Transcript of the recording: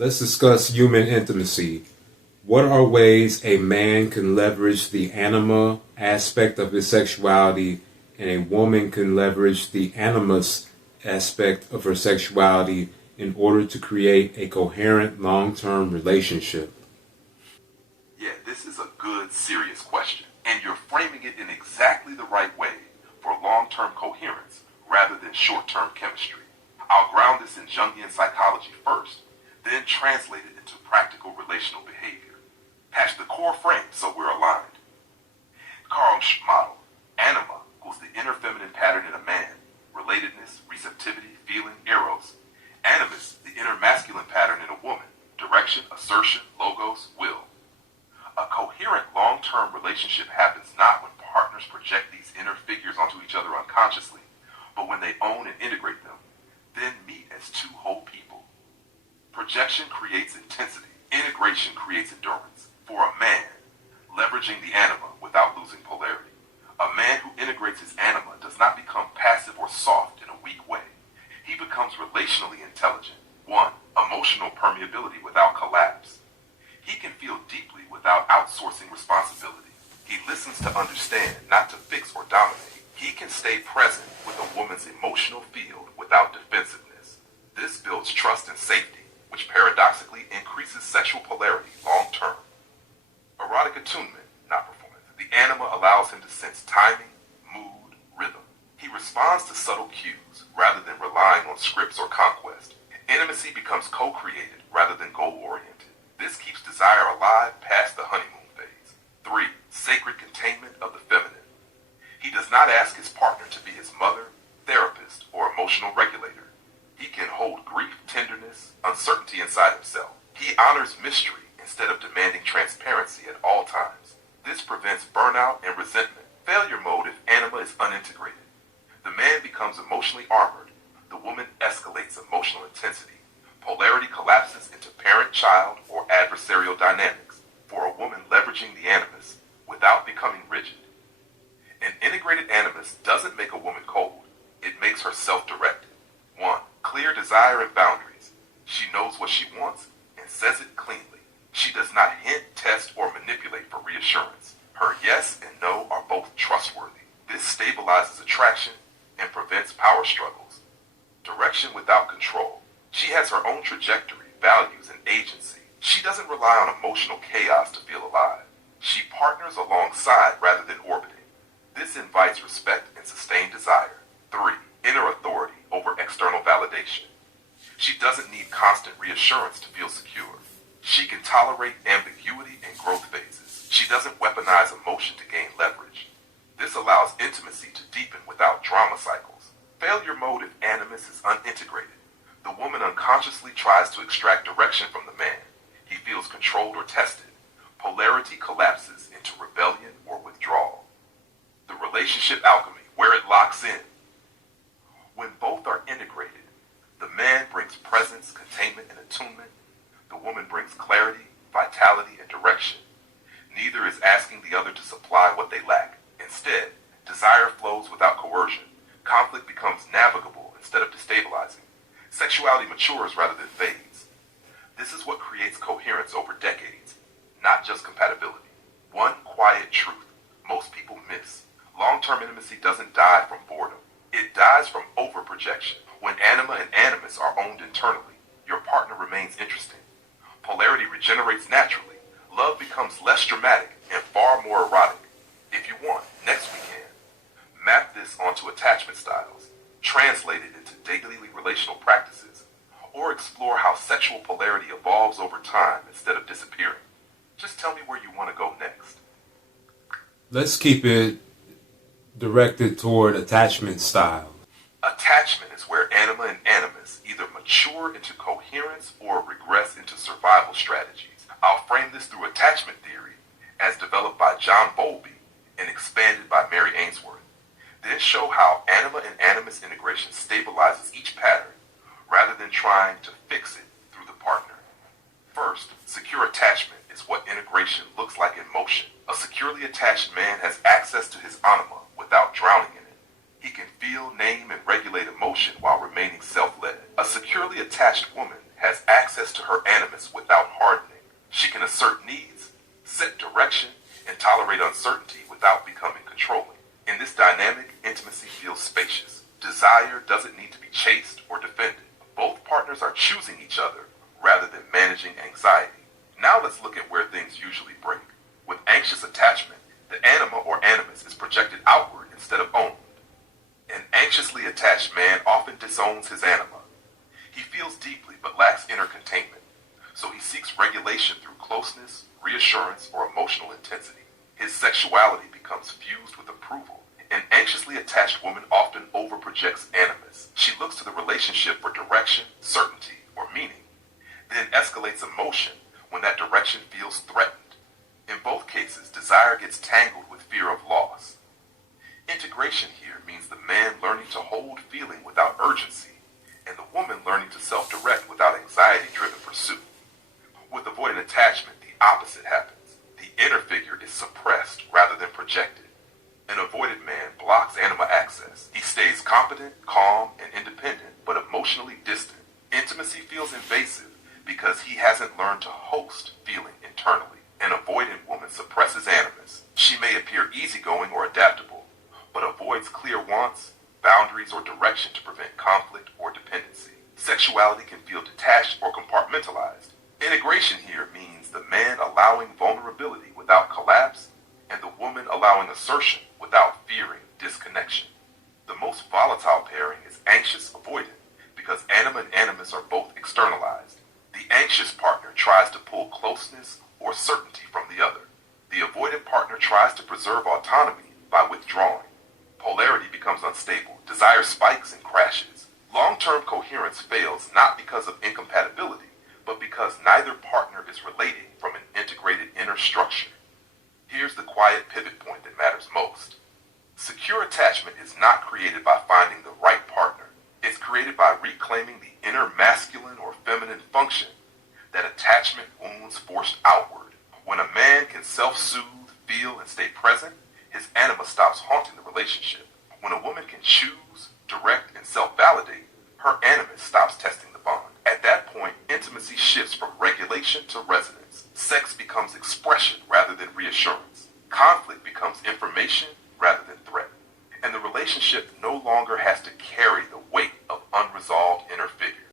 Let's discuss human intimacy. What are ways a man can leverage the anima aspect of his sexuality and a woman can leverage the animus aspect of her sexuality in order to create a coherent long-term relationship? Yeah, this is a good, serious question, and you're framing it in exactly the right way for long-term coherence rather than short-term chemistry. I'll ground this in Jungian psychology first, then translate it into practical relational behavior. Hatch the core frame so we're aligned. Carl's model, Anima equals the inner feminine pattern in a man, relatedness, receptivity, feeling, eros. Animus, the inner masculine pattern in a woman, direction, assertion, logos, will. A coherent long-term relationship happens not when partners project these inner figures onto each other unconsciously, but when they own and integrate them, then meet as two whole people. Projection creates intensity. Integration creates endurance. For a man, leveraging the anima without losing polarity. A man who integrates his anima does not become passive or soft in a weak way. He becomes relationally intelligent. 1. Emotional permeability without collapse. He can feel deeply without outsourcing responsibility. He listens to understand, not to fix or dominate. He can stay present with a woman's emotional field without defensiveness. This builds trust and safety, which paradoxically increases sexual polarity long term. Erotic attunement, not performance. The anima allows him to sense timing, mood, rhythm. He responds to subtle cues rather than relying on scripts or conquest. Intimacy becomes co-created rather than goal-oriented. This keeps desire alive past the honeymoon phase. 3. Sacred containment of the feminine. He does not ask his partner to be his mother, therapist, or emotional regulator. He can hold grief, tenderness, uncertainty inside himself. He honors mystery instead of demanding transparency at all times. This prevents burnout and resentment. Failure mode if anima is unintegrated. The man becomes emotionally armored. The woman escalates emotional intensity. Polarity collapses into parent-child or adversarial dynamics for a woman leveraging the animus without becoming rigid. An integrated animus doesn't make a woman cold. It makes her self-directed. 1. Clear desire and boundaries. She knows what she wants and says it cleanly. She does not hint, test, or manipulate for reassurance. Her yes and no are both trustworthy. This stabilizes attraction and prevents power struggles. Direction without control. She has her own trajectory, values, and agency. She doesn't rely on emotional chaos to feel alive. She partners alongside rather than orbiting. This invites respect and sustained desire. 3. Inner authority over external validation. She doesn't need constant reassurance to feel secure. She can tolerate ambiguity and growth phases. She doesn't weaponize emotion to gain leverage. This allows intimacy to deepen without drama cycles. Failure mode if animus is unintegrated. The woman unconsciously tries to extract direction from the man. He feels controlled or tested. Polarity collapses into rebellion or withdrawal. The relationship alchemy, where it locks in. When both are integrated, the man brings presence, containment, and attunement. The woman brings clarity, vitality, and direction. Neither is asking the other to supply what they lack. Instead, desire flows without coercion. Conflict becomes navigable instead of destabilizing. Sexuality matures rather than fades. This is what creates coherence over decades, not just compatibility. One quiet truth most people miss. Long-term intimacy doesn't die from boredom. It dies from over-projection. When anima and animus are owned internally, your partner remains interesting. Polarity regenerates naturally. Love becomes less dramatic and far more erotic. If you want, next weekend, map this onto attachment styles, translate it into daily relational practices, or explore how sexual polarity evolves over time instead of disappearing. Just tell me where you want to go next. Let's keep it directed toward attachment style. Attachment is where anima and animus either mature into coherence or regress into survival strategies. I'll frame this through attachment theory as developed by John Bowlby and expanded by Mary Ainsworth. Then show how anima and animus integration stabilizes each pattern rather than trying to fix it through the partner. First, secure attachment is what integration looks like in motion. A securely attached man has access to his anima without drowning in it. He can feel, name, and regulate emotion while remaining self-led. A securely attached woman has access access to her animus without hardening. She can assert needs, set direction, and tolerate uncertainty without becoming controlling. In this dynamic, intimacy feels spacious. Desire doesn't need to be chased or defended. Both partners are choosing each other rather than managing anxiety. Now let's look at where things usually break. With anxious attachment, the anima or animus is projected outward instead of owned. An anxiously attached man often disowns his anima. He feels deeply but lacks inner containment, so he seeks regulation through closeness, reassurance, or emotional intensity. His sexuality becomes fused with approval. An anxiously attached woman often overprojects animus. She looks to the relationship for direction, certainty, or meaning, then escalates emotion when that direction feels threatened. In both cases, desire gets tangled with fear of loss. Integration here means the man learning to hold feeling without urgency, and the woman learning to self-direct without anxiety-driven pursuit. With avoidant attachment, the opposite happens. The inner figure is suppressed rather than projected. An avoided man blocks anima access. He stays competent, calm, and independent, but emotionally distant. Intimacy feels invasive because he hasn't learned to host feeling internally. An avoidant woman suppresses animus. She may appear easygoing or adaptable, but avoids clear wants, boundaries, or direction to prevent conflict or dependency. Sexuality can feel detached or compartmentalized. Integration here means the man allowing vulnerability without collapse, and the woman allowing assertion without fearing disconnection. The most volatile pairing is anxious avoidant because anima and animus are both externalized. The anxious partner tries to pull closeness or certainty from the other. The avoidant partner tries to preserve autonomy by withdrawing. Polarity becomes unstable. Desire spikes and crashes. Long-term coherence fails not because of incompatibility, but because neither partner is relating from an integrated inner structure. Here's the quiet pivot point that matters most. Secure attachment is not created by finding the right partner. It's created by reclaiming the inner masculine or feminine function that attachment wounds forced outward. When a man can self-soothe, feel, and stay present, his anima stops haunting the relationship. When a woman can choose, direct, and self-validate, her animus stops testing the bond. At that point, intimacy shifts from regulation to resonance. Sex becomes expression rather than reassurance. Conflict becomes information rather than threat. And the relationship no longer has to carry the weight of unresolved inner figure.